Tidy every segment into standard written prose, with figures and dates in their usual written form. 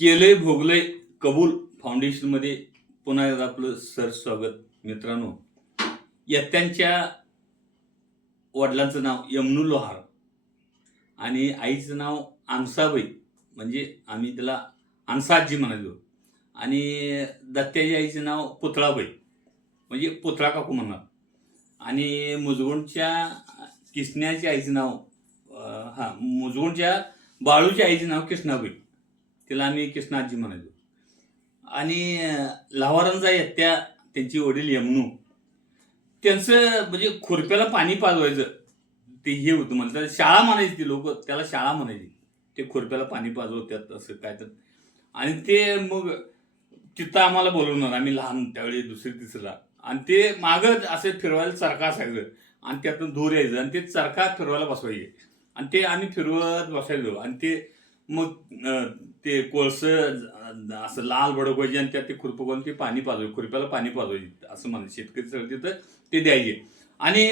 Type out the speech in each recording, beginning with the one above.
केलंय भोगलंय कबूल फाउंडेशनमध्ये पुन्हा एकदा आपलं सर स्वागत. मित्रांनो, यत्यांच्या वडिलांचं नाव यमनू लोहार आणि आईचं नाव अन्साबाई, म्हणजे आम्ही त्याला अन्साजी म्हणायचो. आणि दत्त्याच्या आईचं नाव पुतळाबाई, म्हणजे पुतळा काकू म्हणणार. आणि मुजगुणच्या किसन्याच्या आईचं नाव मुजगुणच्या बाळूच्या आईचं नाव कृष्णाबाई, तिला आम्ही कृष्णाजी म्हणायचो. आणि लहावरांचा यत्त्या, त्यांची वडील यमनू, त्यांचं म्हणजे खुरप्याला पाणी पाजवायचं ते हे होतं, म्हणतात शाळा म्हणायची. ती लोक त्याला शाळा म्हणायची, ते खुरप्याला पाणी पाजवतात असं काय तर. आणि ते मग तिथं आम्हाला बोलवणार, आम्ही लहान त्यावेळी दुसरी तिसरीला. आणि ते मागं असं फिरवायला चरखा असायचं आणि त्यातून धूर यायचं आणि ते चरखा फिरवायला बसवायचे आणि ते आम्ही फिरवत बसायचो. आणि ते मग ते कोळसं असं लाल भडकवायचे आणि त्यात ते खुरपं करून ते पाणी पाजवायचे, खुरप्याला पाणी पाजवायचे असं म्हणायचे. शेतकरी सगळं तिथं ते द्यायचे. आणि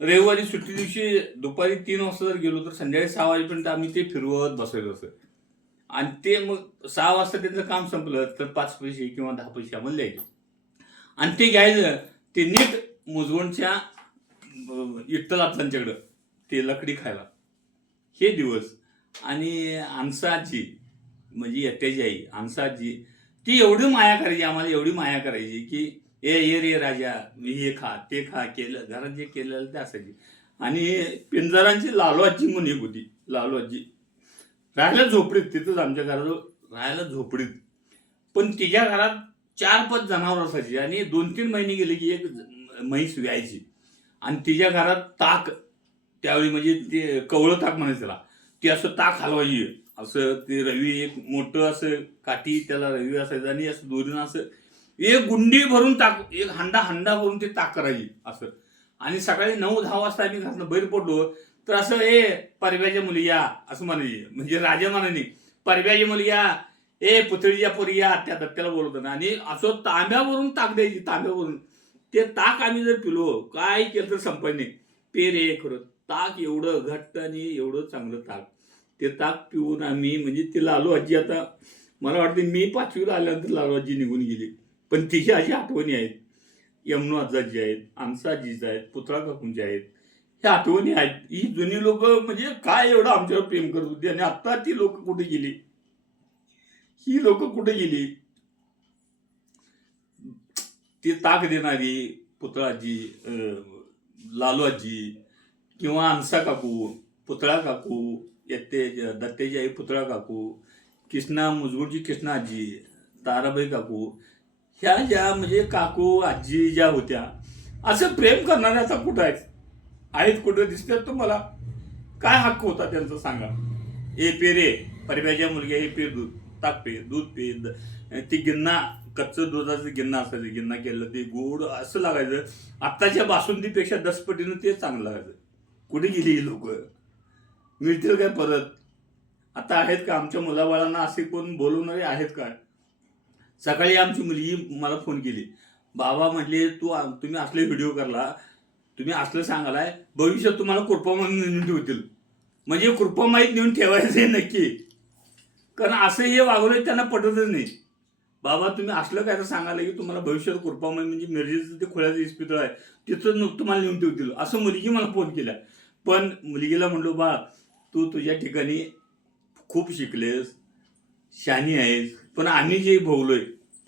रविवारी सुट्टी दिवशी दुपारी 3 वाजता जर गेलो तर संध्याकाळी 6 वाजेपर्यंत आम्ही ते फिरवत बसायचो असं. आणि ते मग 6 वाजता त्यांचं काम संपलं तर 5 पैसे किंवा 10 पैसे आम्हाला द्यायचे. आणि ते घ्यायचं, ते नीट मुजगुणच्या विठ्ठल आपल्याकडं ते लकडी खायला हे दिवस. आणि अन्साजी म्हणजे यत्याची आई अन्साजी, ती एवढी माया करायची आम्हाला, एवढी माया करायची की ये रे राजा, हे खा ते खा, केलं घरात जे केलेलं ते असायची. आणि पिंजरांची लालू आजी म्हणून एक होती. लालू आजी राहायला झोपडीत, तिथंच आमच्या घराजवळ राहायला झोपडीत. पण तिच्या घरात 4-5 जनावर असायची आणि 2-3 महिने गेले की एक म्हैस व्यायची. आणि तिच्या घरात ताक, त्यावेळी म्हणजे ते कवळं ताक म्हणायचं त्याला, ते असं ताक हलवायची. असं ते रवी एक मोठं असं काठी, त्याला रवी असायचं आणि असं दोरीनं असं एक गुंडी भरून ताक, एक हंडा भरून ते ताक करायची असं. आणि सकाळी 9-10 वाजता आम्ही घरातनं बाहेर पडलो तर असं परव्याच्या मुली या असं म्हणायची. म्हणजे राजा म्हणानी परव्याची मुली या, पुतळीच्या पोरी या, त्या दत्त्याला बोलवतो ना. आणि असं तांब्यावरून ताक द्यायची, तांब्यावरून. ते ताक आम्ही जर पिलो, काय केलं तर संपाय नाही. पे रे खरं ताक एवढं घट्ट आणि एवढं चांगलं ताक. ते ताक पिऊन आम्ही, म्हणजे ती लालू आजी, आता मला वाटते मी 5वीला आल्यानंतर लालू आजी निघून गेली, पण तिच्या अशा आठवणी आहेत. यमनू आजाजी आहेत, अन्साजीच आहेत, पुतळा काकूंच्या आहेत, ह्या आठवणी आहेत. ही जुनी लोक म्हणजे काय एवढं आमच्यावर प्रेम करत होती. आणि आता ती लोक कुठे गेली, ही लोक कुठे गेली. ती ताक देणारी पुतळाजी, लालू आजी किंवा अन्सा काकू, पुतळा काकू, दत्त्याची आई पुतळा काकू, कृष्णा मुजगुणची कृष्णा आजी, ताराबाई काकू, ह्या ज्या म्हणजे काकू आजी ज्या होत्या, असं प्रेम करणाऱ्या आता कुठं आहेत कुठं दिसतात तुम्हाला? काय हक्क होता त्यांचा सांगा? पे रे परव्याच्या मुलग्या, हे पे दूध, ताक पे, दूध पे. ती गिन्ना, कच्चं दुधाचं गिन्ना असायचं, गिन्ना केलं ते गोड असं लागायचं. आत्ताच्या बासुंदीपेक्षा 10 पटीनं ते चांगलं लागायचं. कुठे गेली ही लोक? मिळतील काय परत? आता आहेत का आमच्या मुलाबाळांना असे कोण बोलवणारे आहेत काय? सकाळी आमची मुलगी मला फोन केली, बाबा म्हटले तुम्ही असले व्हिडिओ करला, तुम्ही असलं सांगालाय, भविष्यात तुम्हाला कृपामाईत नेऊन ठेवतील. म्हणजे कृपामाईत नेऊन ठेवायचं नक्की, कारण असं हे वागवलं त्यांना पटतच नाही. बाबा तुम्ही असलं काय तर सांगायला की तुम्हाला भविष्यात कृपामाई, म्हणजे मिरजेचं ते खोळ्याचं इस्पितळ आहे तिथं तुम्हाला नेऊन ठेवतील, असं मुलगी मला फोन केला. पण मुलगीला म्हणलो, बा तू तुझ्या ठिकाणी खूप शिकलेस, शहाणी आहेस, पण आम्ही जे भोगलोय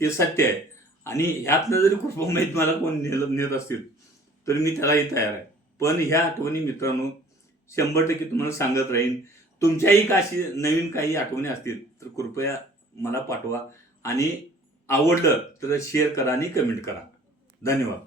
ते सत्य आहे. आणि ह्यातनं जरी कृपामाईत मला कोण नेत असतील तर मी त्यालाही तयार आहे. पण ह्या आठवणी मित्रांनो 100% तुम्हाला सांगत राहीन. तुमच्याही काशी नवीन काही आठवणी असतील तर कृपया मला पाठवा. आणि आवडलं तर शेअर करा आणि कमेंट करा. धन्यवाद.